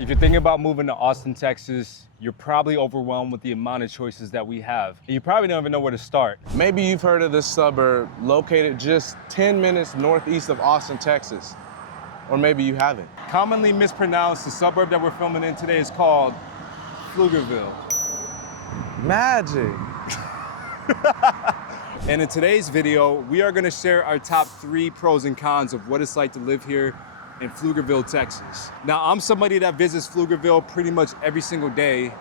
If you're thinking about moving to Austin, Texas, you're probably overwhelmed with the amount of choices that we have. And you probably don't even know where to start. Maybe you've heard of this suburb located just 10 minutes northeast of Austin, Texas. Or maybe you haven't. Commonly mispronounced, the suburb that we're filming in today is called Pflugerville. Magic. And in today's video, we are gonna share our top 3 pros and cons of what it's like to live here in Pflugerville, Texas. Now, I'm somebody that visits Pflugerville pretty much every single day,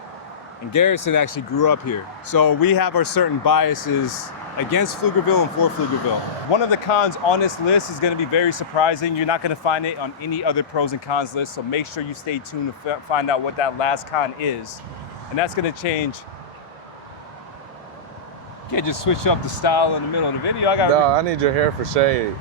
and Garrison actually grew up here. So we have our certain biases against Pflugerville and for Pflugerville. One of the cons on this list is gonna be very surprising. You're not gonna find it on any other pros and cons list, so make sure you stay tuned to find out what that last con is. And that's gonna change. You can't just switch up the style in the middle of the video. I need your hair for shade.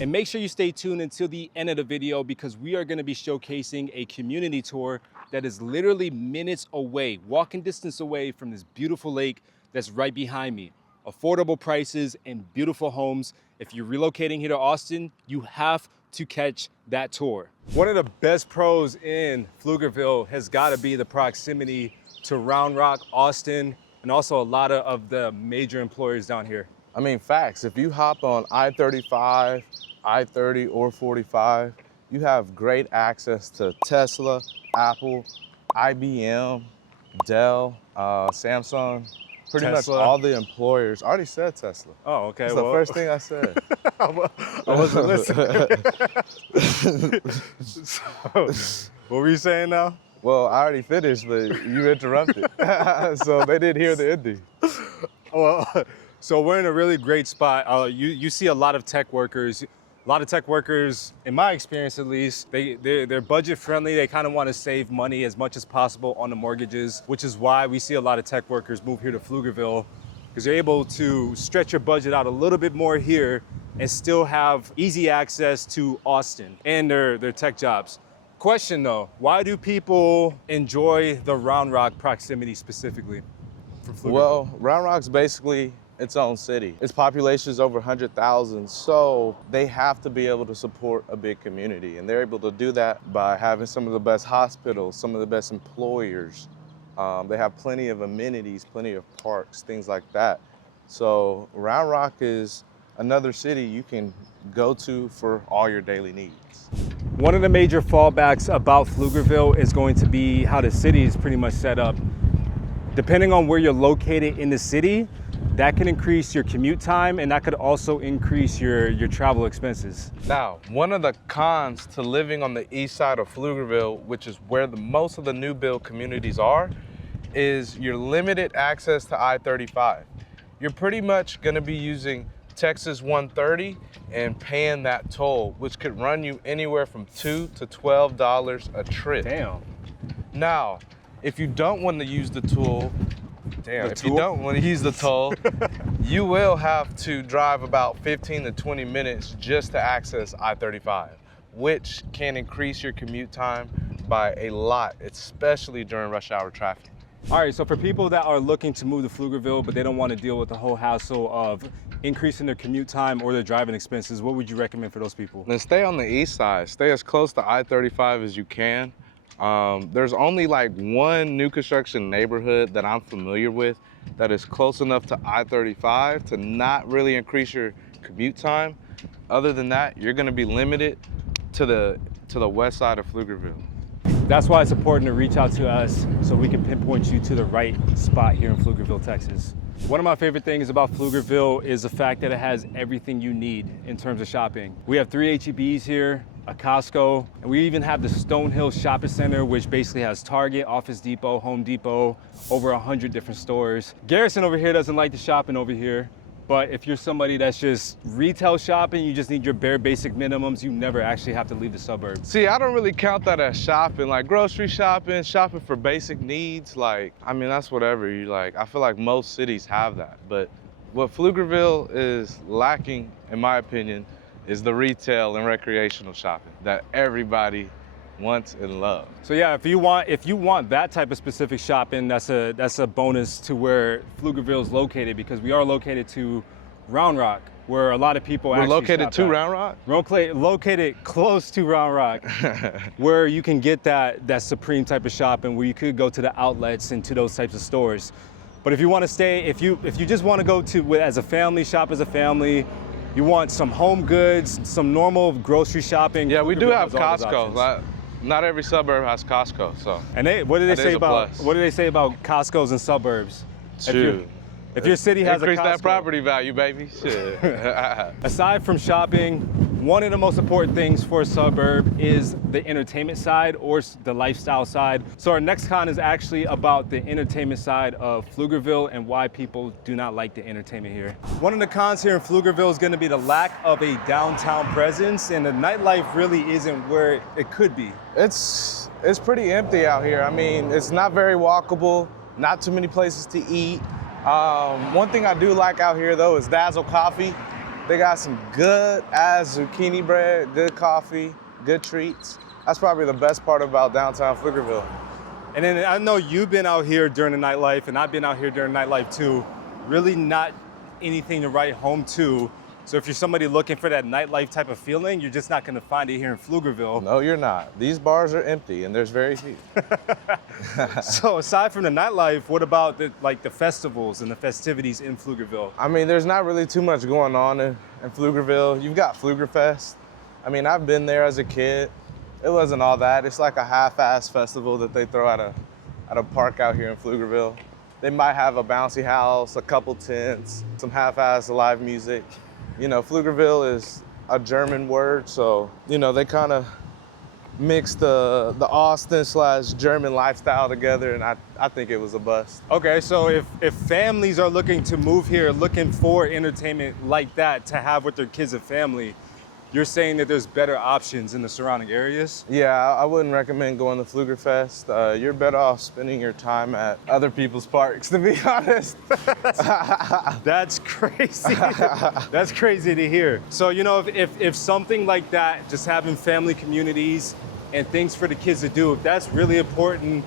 And make sure you stay tuned until the end of the video because we are gonna be showcasing a community tour that is literally minutes away, walking distance away from this beautiful lake that's right behind me. Affordable prices and beautiful homes. If you're relocating here to Austin, you have to catch that tour. One of the best pros in Pflugerville has gotta be the proximity to Round Rock, Austin, and also a lot of the major employers down here. I mean, facts. If you hop on I-35, I-30, or 45, you have great access to Tesla, Apple, IBM, Dell, Samsung, pretty much all the employers. I already said Tesla. Oh, okay. That's the first thing I said. I wasn't listening. So, what were you saying now? Well, I already finished, but you interrupted. So they didn't hear the ending. Well, so we're in a really great spot. You see a lot of tech workers. A lot of tech workers, in my experience at least, they're budget friendly. They kind of want to save money as much as possible on the mortgages, which is why we see a lot of tech workers move here to Pflugerville because they're able to stretch your budget out a little bit more here and still have easy access to Austin and their tech jobs. Question though, why do people enjoy the Round Rock proximity specifically for Pflugerville? Well, Round Rock's basically its own city. Its population is over 100,000, so they have to be able to support a big community. And they're able to do that by having some of the best hospitals, some of the best employers. They have plenty of amenities, plenty of parks, things like that. So Round Rock is another city you can go to for all your daily needs. One of the major fallbacks about Pflugerville is going to be how the city is pretty much set up. Depending on where you're located in the city, that can increase your commute time and that could also increase your travel expenses. Now, one of the cons to living on the east side of Pflugerville, which is where most of the new build communities are, is your limited access to I-35. You're pretty much gonna be using Texas 130 and paying that toll, which could run you anywhere from $2 to $12 a trip. Damn. Now, if you don't want to use the toll, you don't want to use the toll, you will have to drive about 15 to 20 minutes just to access I-35, which can increase your commute time by a lot, especially during rush hour traffic. All right, so for people that are looking to move to Pflugerville, but they don't want to deal with the whole hassle of increasing their commute time or their driving expenses, what would you recommend for those people? Then stay on the east side. Stay as close to I-35 as you can. There's only like one new construction neighborhood that I'm familiar with that is close enough to I-35 to not really increase your commute time. Other than that, you're gonna be limited to the west side of Pflugerville. That's why it's important to reach out to us so we can pinpoint you to the right spot here in Pflugerville, Texas. One of my favorite things about Pflugerville is the fact that it has everything you need in terms of shopping. We have 3 H-E-Bs here, a Costco, and we even have the Stonehill Shopping Center, which basically has Target, Office Depot, Home Depot, over 100 different stores. Garrison over here doesn't like the shopping over here, but if you're somebody that's just retail shopping, you just need your bare basic minimums, you never actually have to leave the suburbs. See, I don't really count that as shopping, like grocery shopping, shopping for basic needs, like, I mean, that's whatever you like. I feel like most cities have that, but what Pflugerville is lacking, in my opinion, is the retail and recreational shopping that everybody wants and loves. So yeah, if you want that type of specific shopping, that's a bonus to where Pflugerville is located, because we are located to Round Rock, where a lot of people We're actually located shop to at. Round Rock? Located close to Round Rock, where you can get that supreme type of shopping, where you could go to the outlets and to those types of stores. But if you want to stay, if you just want to go to as a family, shop as a family, you want some home goods, some normal grocery shopping. Yeah, we do Pflugerville have has all those Costco. options. Not every suburb has Costco, so. And what do they That say is a about plus. what do they say about Costco's and suburbs? Shoot. If your city has Increase a Costco, that property value, baby. Shit. aside from shopping, one of the most important things for a suburb is the entertainment side or the lifestyle side. So our next con is actually about the entertainment side of Pflugerville and why people do not like the entertainment here. One of the cons here in Pflugerville is going to be the lack of a downtown presence, and the nightlife really isn't where it could be. It's pretty empty out here. I mean, it's not very walkable, not too many places to eat. One thing I do like out here though is Dazzle Coffee. They got some good ass zucchini bread, good coffee, good treats. That's probably the best part about downtown Pflugerville. And then I know you've been out here during the nightlife, and I've been out here during nightlife too. Really not anything to write home to. So if you're somebody looking for that nightlife type of feeling, you're just not gonna find it here in Pflugerville. No, you're not. These bars are empty and there's very few. So aside from the nightlife, what about the festivals and the festivities in Pflugerville? I mean, there's not really too much going on in Pflugerville. You've got Pflugerfest. I mean, I've been there as a kid. It wasn't all that. It's like a half-ass festival that they throw at a park out here in Pflugerville. They might have a bouncy house, a couple tents, some half-ass live music. You know, Pflugerville is a German word, so, you know, they kind of mix the Austin/German lifestyle together, and I think it was a bust. Okay, so if families are looking to move here, looking for entertainment like that to have with their kids and family, you're saying that there's better options in the surrounding areas? Yeah, I wouldn't recommend going to Pflugerfest. You're better off spending your time at other people's parks, to be honest. That's crazy. That's crazy to hear. So, you know, if something like that, just having family communities and things for the kids to do, if that's really important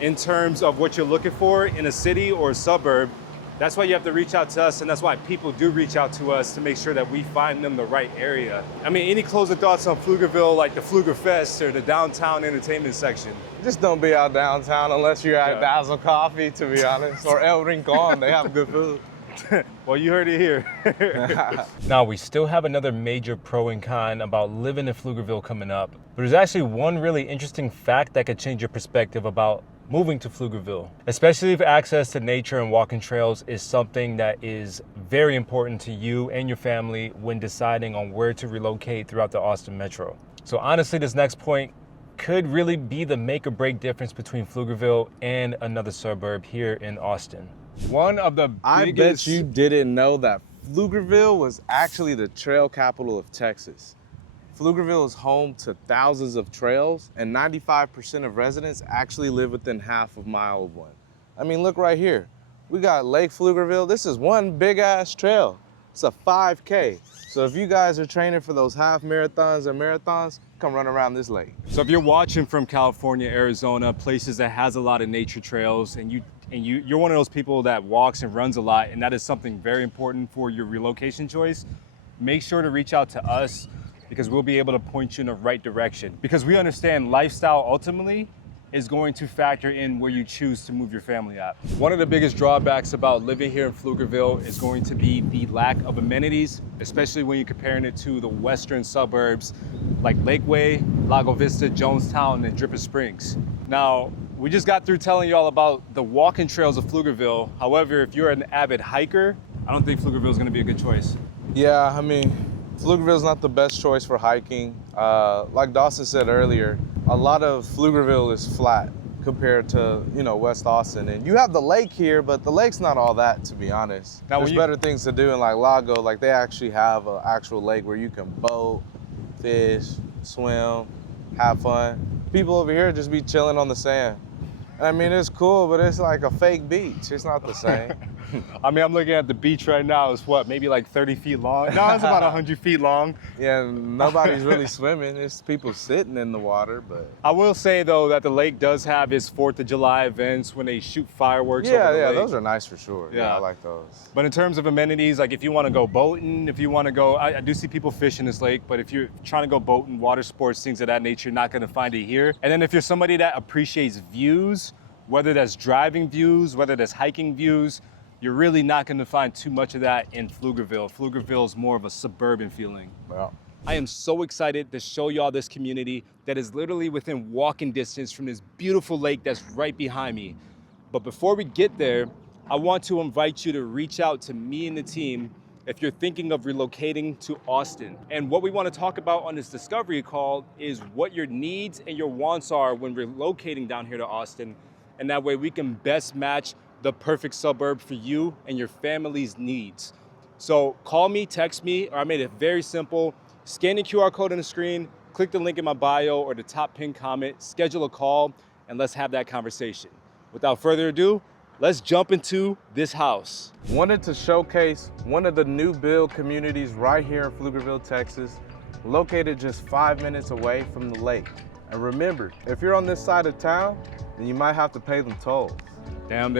in terms of what you're looking for in a city or a suburb, that's why you have to reach out to us, and that's why people do reach out to us to make sure that we find them the right area. I mean, any closing thoughts on Pflugerville, like the Pflugerfest or the downtown entertainment section? Just don't be out downtown unless you're at Dazzle Coffee, to be honest, or El Rincon. They have good food. Well, you heard it here. Now, we still have another major pro and con about living in Pflugerville coming up. But there's actually one really interesting fact that could change your perspective about moving to Pflugerville, especially if access to nature and walking trails is something that is very important to you and your family when deciding on where to relocate throughout the Austin metro. So honestly, this next point could really be the make or break difference between Pflugerville and another suburb here in Austin. One of the I biggest... bet you didn't know that Pflugerville was actually the trail capital of Texas. Pflugerville is home to thousands of trails, and 95% of residents actually live within half a mile of one. I mean, look right here. We got Lake Pflugerville. This is one big ass trail. It's a 5K. So if you guys are training for those half marathons and marathons, come run around this lake. So if you're watching from California, Arizona, places that has a lot of nature trails, and you're one of those people that walks and runs a lot, and that is something very important for your relocation choice, make sure to reach out to us, because we'll be able to point you in the right direction. Because we understand lifestyle ultimately is going to factor in where you choose to move your family at. One of the biggest drawbacks about living here in Pflugerville is going to be the lack of amenities, especially when you're comparing it to the western suburbs like Lakeway, Lago Vista, Jonestown, and Dripping Springs. Now, we just got through telling y'all about the walking trails of Pflugerville. However, if you're an avid hiker, I don't think Pflugerville is gonna be a good choice. Yeah, I mean, Pflugerville's not the best choice for hiking. Like Dawson said earlier, a lot of Pflugerville is flat compared to, you know, West Austin. And you have the lake here, but the lake's not all that, to be honest. Now, there's better things to do in like Lago. Like they actually have an actual lake where you can boat, fish, swim, have fun. People over here just be chilling on the sand. And I mean, it's cool, but it's like a fake beach. It's not the same. I mean, I'm looking at the beach right now. It's what, maybe like 30 feet long? No, it's about 100 feet long. Yeah, nobody's really swimming. There's people sitting in the water, but. I will say though that the lake does have its 4th of July events when they shoot fireworks over the lake. Those are nice for sure. Yeah, I like those. But in terms of amenities, like if you want to go boating, if you want to go, I do see people fish in this lake, but if you're trying to go boating, water sports, things of that nature, you're not going to find it here. And then if you're somebody that appreciates views, whether that's driving views, whether that's hiking views, you're really not going to find too much of that in Pflugerville. Pflugerville is more of a suburban feeling. Wow. I am so excited to show y'all this community that is literally within walking distance from this beautiful lake that's right behind me. But before we get there, I want to invite you to reach out to me and the team if you're thinking of relocating to Austin. And what we want to talk about on this discovery call is what your needs and your wants are when relocating down here to Austin. And that way we can best match the perfect suburb for you and your family's needs. So call me, text me, or I made it very simple. Scan the QR code on the screen, click the link in my bio or the top pinned comment, schedule a call, and let's have that conversation. Without further ado, let's jump into this house. Wanted to showcase one of the new build communities right here in Pflugerville, Texas, located just 5 minutes away from the lake. And remember, if you're on this side of town, then you might have to pay them tolls. Damn.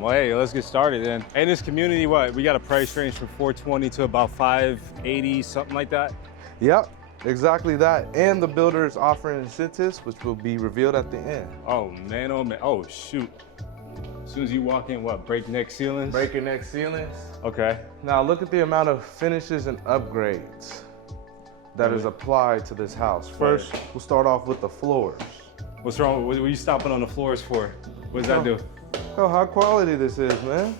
Well, hey, let's get started then. In this community, what? We got a price range from $420 to about $580, something like that? Yep, exactly that. And the builder is offering incentives, which will be revealed at the end. Oh man, oh shoot. As soon as you walk in, what, breakneck ceilings? Breakneck ceilings. Okay. Now look at the amount of finishes and upgrades that is applied to this house. First, we'll start off with the floors. What's wrong? What are you stomping on the floors for? What does that do? How high quality this is, man.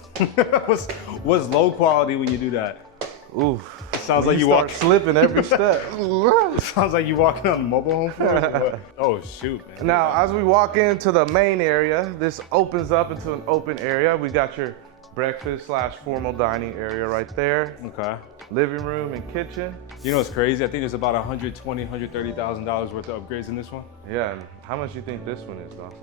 What's low quality when you do that? Ooh. Sounds like you start slipping every step. Sounds like you walking on a mobile home floor. Oh shoot, man. Now, as we walk into the main area, this opens up into an open area. We got your breakfast / formal dining area right there. Okay. Living room and kitchen. You know what's crazy? I think there's about $120,000, $130,000 worth of upgrades in this one. Yeah, and how much you think this one is, Dawson?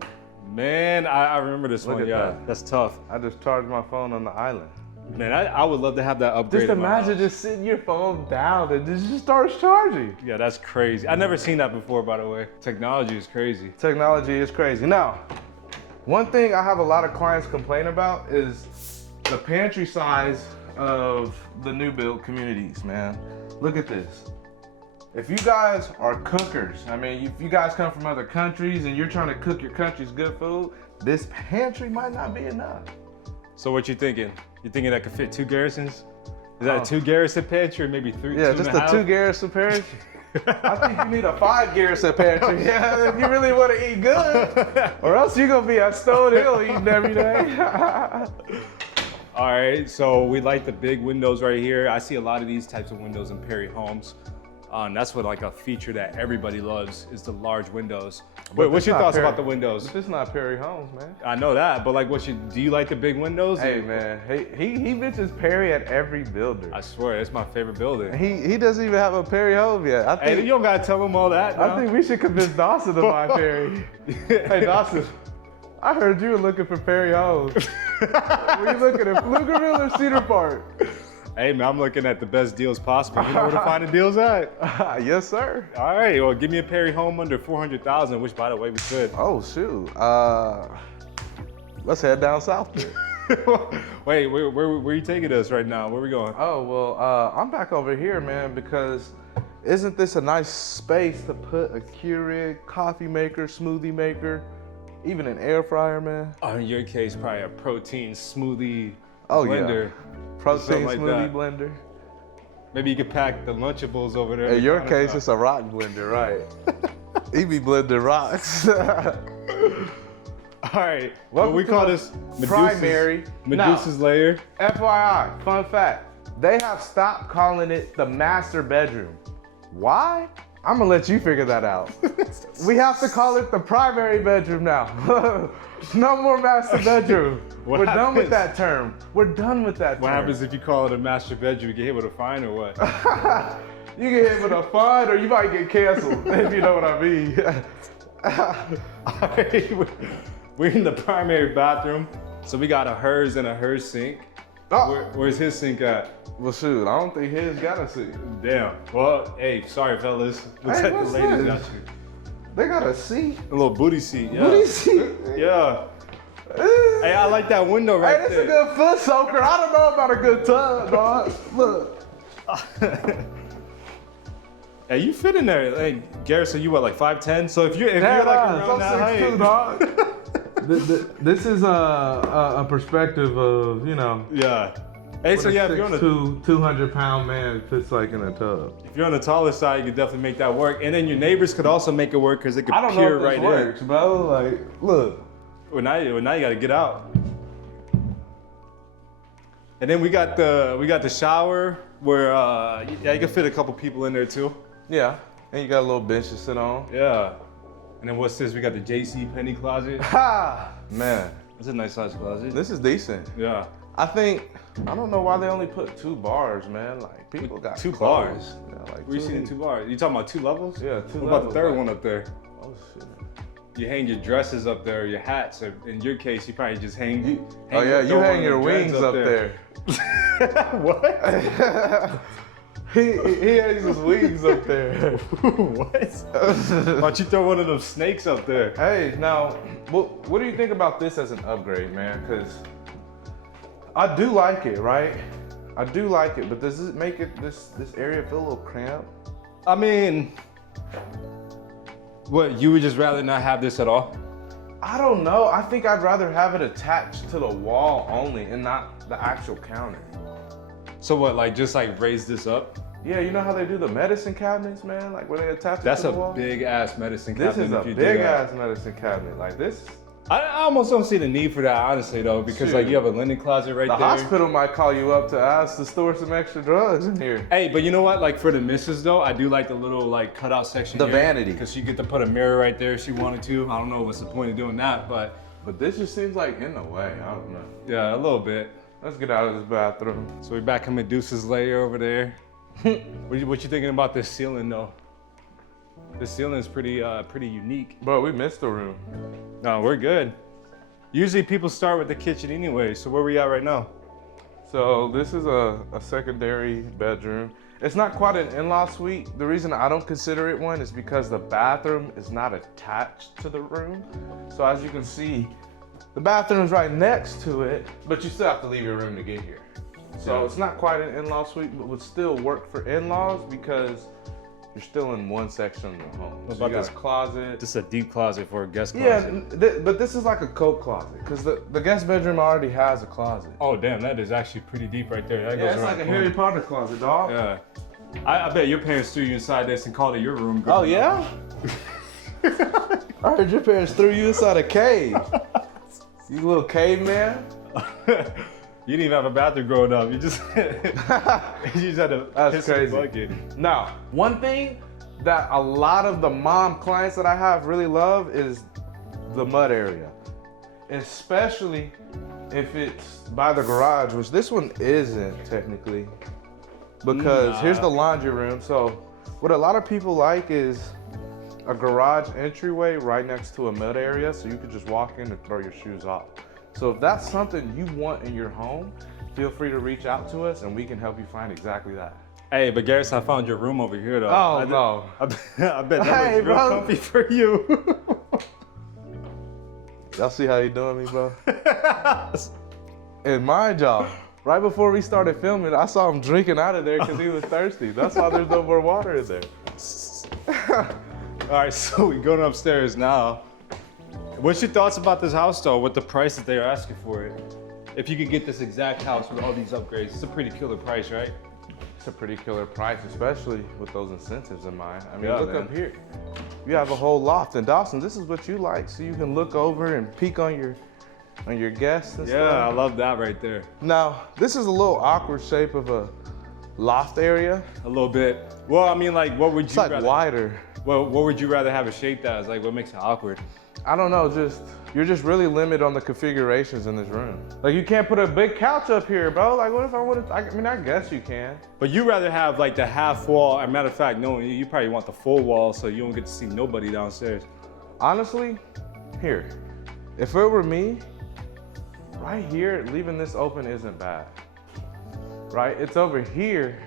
Man, I remember this one. Yeah, that's tough. I just charged my phone on the island. Man, I would love to have that upgrade. Just imagine just sitting your phone down and it just starts charging. Yeah, that's crazy. I've never seen that before, by the way. Technology is crazy. Technology is crazy. Now, one thing I have a lot of clients complain about is the pantry size of the new build communities, man. Look at this. If you guys are cookers, I mean, if you guys come from other countries and you're trying to cook your country's good food, this pantry might not be enough. So what you thinking? You thinking that could fit 2 Garrisons? Is that a 2 Garrison pantry or maybe 3? Yeah, just a 2 Garrison pantry. I think you need a 5 Garrison pantry. Yeah, if you really want to eat good, or else you're gonna be at Stone Hill eating every day. All right, so we like the big windows right here. I see a lot of these types of windows in Perry homes. And that's what like a feature that everybody loves is the large windows. Wait, what's your thoughts about the windows? But this is not Perry Homes, man. I know that, but like, do you like the big windows? Hey, man, he mentions Perry at every builder. I swear, it's my favorite building. He doesn't even have a Perry home yet. I think, hey, you don't gotta tell him all that. I think we should convince Dawson to buy Perry. Hey, Dawson, I heard you were looking for Perry homes. Were you looking at Pflugerville or Cedar Park? Hey man, I'm looking at the best deals possible. You know where to find the deals at? Yes, sir. All right, well, give me a Perry home under 400,000, which by the way, we could. Oh, shoot. Let's head down south then. Wait, where are you taking us right now? Where are we going? Oh, well, I'm back over here, man, because isn't this a nice space to put a Keurig, coffee maker, smoothie maker, even an air fryer, man? Oh, in your case, probably a protein smoothie blender. Yeah. Protein like smoothie blender. Maybe you could pack the Lunchables over there. In your case, it's a rock blender, right? He be blending rocks. All right, well, we call this primary. Medusa's lair. FYI, fun fact, they have stopped calling it the master bedroom. Why? I'm gonna let you figure that out. We have to call it the primary bedroom now. No more master bedroom. We're done with that term. We're done with that term. What happens if you call it a master bedroom? You get hit with a fine or what? You get hit with a fine or you might get canceled, if you know what I mean. All right, we're in the primary bathroom. So we got a hers and a hers sink. Oh. Where's his sink at? Well, shoot, I don't think his got a seat. Damn. Well, hey, sorry, fellas. Looks Hey, like the what's ladies this? got you. They got a seat. A little booty seat, yeah. Booty seat. Yeah. Hey, I like that window right Hey, this there. a good foot soaker. I don't know about a good tub, dog. Look. Hey, you fit in there. Hey, Garrison, you what, like 5'10"? So if you're like around that height. dog. This is a perspective of, you know. Yeah. Hey, so yeah, if you're on the 200-pound man fits like in a tub. If you're on the taller side, you could definitely make that work. And then your neighbors could also make it work because it could I don't peer know if right this works, bro. Like, look. in. Well, now you gotta get out. And then we got the shower where yeah, you can fit a couple people in there too. Yeah. And you got a little bench to sit on. Yeah. And then what's this? We got the JC Penney closet. Ha! Man, It's a nice size closet. this is decent. Yeah. I don't know why they only put 2 bars, man. Like, people got 2 clothes. bars? Yeah, like Where you seeing 2 bars? You talking about 2 levels? Yeah, 2 What about levels, the third like- one up there? Oh, shit. You hang your dresses up there, your hats. Or in your case, you probably just hang. Oh, yeah, you throw one hang of your the dreads wings up there. What? he hangs his wings up there. What? Why don't you throw one of them snakes up there? Hey, now, what do you think about this as an upgrade, man? Because I do like it, right? I do like it, but does it make it this area feel a little cramped? I mean, what, you would just rather not have this at all? I don't know. I think I'd rather have it attached to the wall only and not the actual counter. So what, like just like raise this up? Yeah, you know how they do the medicine cabinets, man? Like where they attach it That's to a the wall? big ass medicine This cabinet. is a if you big dig up. ass medicine cabinet. Like this, I almost don't see the need for that, honestly, though, because like Shoot. you have a linen closet right the there. hospital might call you up to ask to store some extra drugs in here. Hey, but you know what? Like for the missus though, I do like the little like cutout section. The vanity. because she get to put a mirror right there if she wanted to. I don't know what's the point of doing that, but But this just seems like in the way. I don't know. yeah, a little bit. Let's get out of this bathroom. So we're back in Medusa's lair over there. What you thinking about this ceiling though? This ceiling is pretty unique. Bro, we missed the room. No, we're good. Usually people start with the kitchen anyway. So where we at right now? So this is a secondary bedroom. It's not quite an in-law suite. The reason I don't consider it one is because the bathroom is not attached to the room. So as you can see, the bathroom's right next to it, but you still have to leave your room to get here. So it's not quite an in-law suite, but would still work for in-laws because you're still in one section of the home. What So you about got this a closet. This is a deep closet for a guest Yeah, closet. but this is like a coat closet because the guest bedroom already has a closet. Oh damn, that is actually pretty deep right there. That Yeah, goes it's around like a the corner. Harry Potter closet, dog. Yeah. I bet your parents threw you inside this and called it your room. Oh yeah? I heard your parents threw you inside a cave. You little caveman. You didn't even have a bathroom growing up. You just you just had to That's piss in crazy. the bucket. Now, one thing that a lot of the mom clients that I have really love is the mud area. Especially if it's by the garage, which this one isn't technically. Because Nah. here's the laundry room. So what a lot of people like is a garage entryway right next to a mud area, so you could just walk in and throw your shoes off. So if that's something you want in your home, feel free to reach out to us and we can help you find exactly that. Hey, but Garrison, I found your room over here though. Oh, no. I bet that Hey, was real bro. comfy for you. Y'all see how you doing me, bro? And mind y'all, right before we started filming, I saw him drinking out of there because he was thirsty. That's why there's no more water in there. All right, so we're going upstairs now. What's your thoughts about this house though, with the price that they're asking for it? If you could get this exact house with all these upgrades, it's a pretty killer price, right? It's a pretty killer price, especially with those incentives in mind. I mean, Yeah, look man. up here. You have a whole loft. And Dawson, this is what you like, so you can look over and peek on your guests and Yeah, I stuff. love that right there. Now, this is a little awkward shape of a loft area. A little bit. Well, I mean, like, what would It's you like rather? wider. Well, what would you rather have it shaped as? Like, what makes it awkward? I don't know, you're just really limited on the configurations in this room. Like you can't put a big couch up here, bro. Like what if I wanted, I mean, I guess you can. But you rather have like the half wall. As a matter of fact, knowing you, you probably want the full wall so you don't get to see nobody downstairs. Honestly, here, if it were me, right here, leaving this open isn't bad, right? It's over here.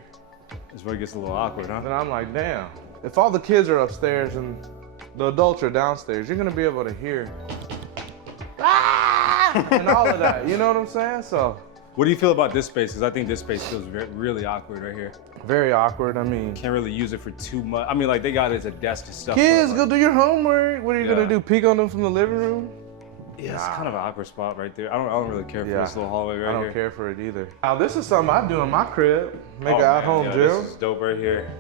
That's where it gets a little awkward, huh? And I'm like, damn, if all the kids are upstairs and the adults are downstairs, you're gonna be able to hear and all of that, you know what I'm saying? So. What do you feel about this space? Because I think this space feels really awkward right here. Very awkward, I mean. Can't really use it for too much. I mean, like they got it as a desk and stuff. Kids, but, go like, do your homework. What are you gonna do, peek on them from the living room? Yeah, it's kind of an awkward spot right there. I don't really care for this little hallway right here. I don't care for it either. Now, this is something I do in my crib. Make an man, at-home gym. This is dope right here.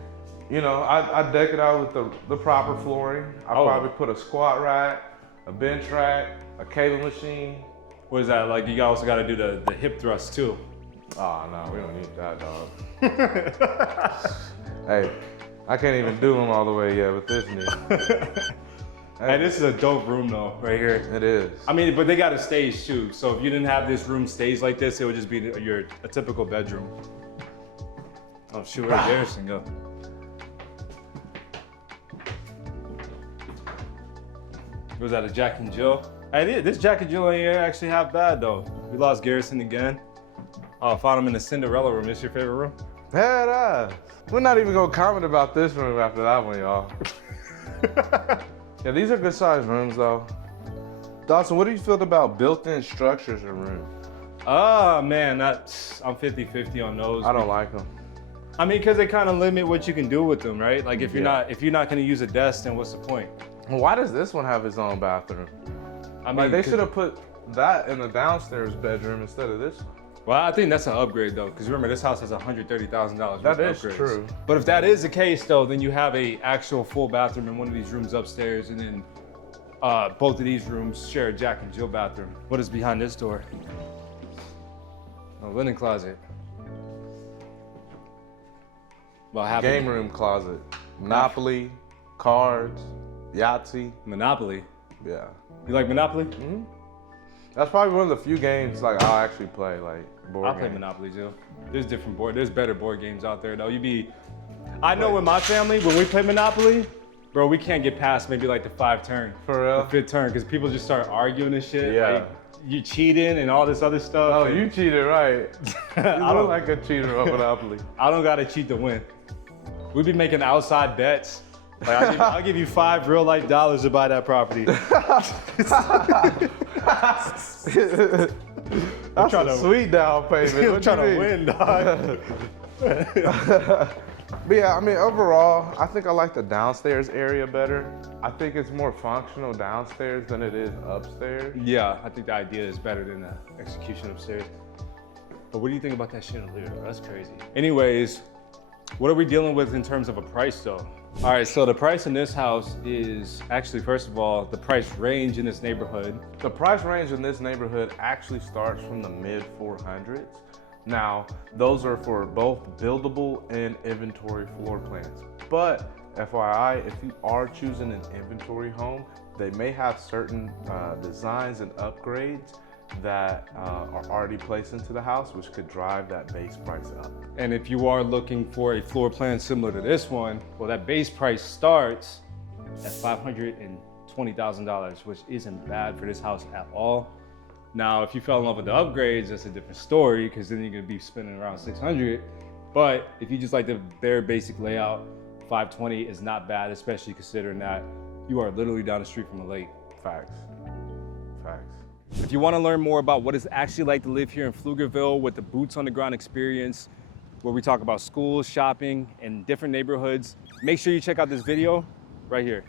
You know, I deck it out with the proper flooring. I probably put a squat rack, a bench rack, a cable machine. What is that? Like you also got to do the hip thrust too. Oh no, we don't need that, dog. Hey, I can't even do them all the way yet with this knee. Hey, this is a dope room though, right here. It is. I mean, but they got a stage too. So if you didn't have this room staged like this, it would just be a typical bedroom. Oh shoot, where'd Garrison go? Was that a Jack and Jill? Hey, this Jack and Jill in here actually half bad though. We lost Garrison again. Oh, found him in the Cinderella room. This your favorite room? Head ass. We're not even gonna comment about this room after that one, y'all. Yeah, these are good sized rooms though. Dawson, what do you feel about built-in structures in rooms? Man, I'm 50-50 on those. I don't like them. I mean, because they kind of limit what you can do with them, right? Like if you're not gonna use a desk, then what's the point? Why does this one have its own bathroom? I mean, like they should have put that in the downstairs bedroom instead of this one. Well, I think that's an upgrade though, because remember this house has $130,000. That is true. But if that is the case though, then you have a actual full bathroom in one of these rooms upstairs, and then both of these rooms share a Jack and Jill bathroom. What is behind this door? A linen closet. Well, half Game room closet. Monopoly, cards, Yahtzee. Monopoly. Yeah. You like Monopoly? Mm-hmm. That's probably one of the few games like I'll actually play, like board I play games. Monopoly too. There's better board games out there though. I know with my family, when we play Monopoly, bro, we can't get past maybe like the 5th turn. For real? The 5th turn, because people just start arguing and shit. Yeah. Like, you cheating and all this other stuff. Oh, you cheated, right? You look like a cheater on Monopoly. I don't gotta cheat to win. We be making outside bets. Like I'll give you $5 real life to buy that property. That's a sweet down payment. I'm trying to win, dog. But yeah, I mean, overall, I think I like the downstairs area better. I think it's more functional downstairs than it is upstairs. Yeah, I think the idea is better than the execution upstairs. But what do you think about that chandelier? That's crazy. Anyways, what are we dealing with in terms of a price though? All right, so the price in this house is actually, first of all, the price range in this neighborhood. The price range in this neighborhood actually starts from the mid 400s. Now, those are for both buildable and inventory floor plans. But FYI, if you are choosing an inventory home, they may have certain designs and upgrades that are already placed into the house, which could drive that base price up. And if you are looking for a floor plan similar to this one, well, that base price starts at $520,000, which isn't bad for this house at all. Now, if you fell in love with the upgrades, that's a different story, because then you're gonna be spending around $600. But if you just like the bare basic layout, $520 is not bad, especially considering that you are literally down the street from a lake. Facts. Facts. If you want to learn more about what it's actually like to live here in Pflugerville with the boots on the ground experience, where we talk about schools, shopping, and different neighborhoods, make sure you check out this video right here.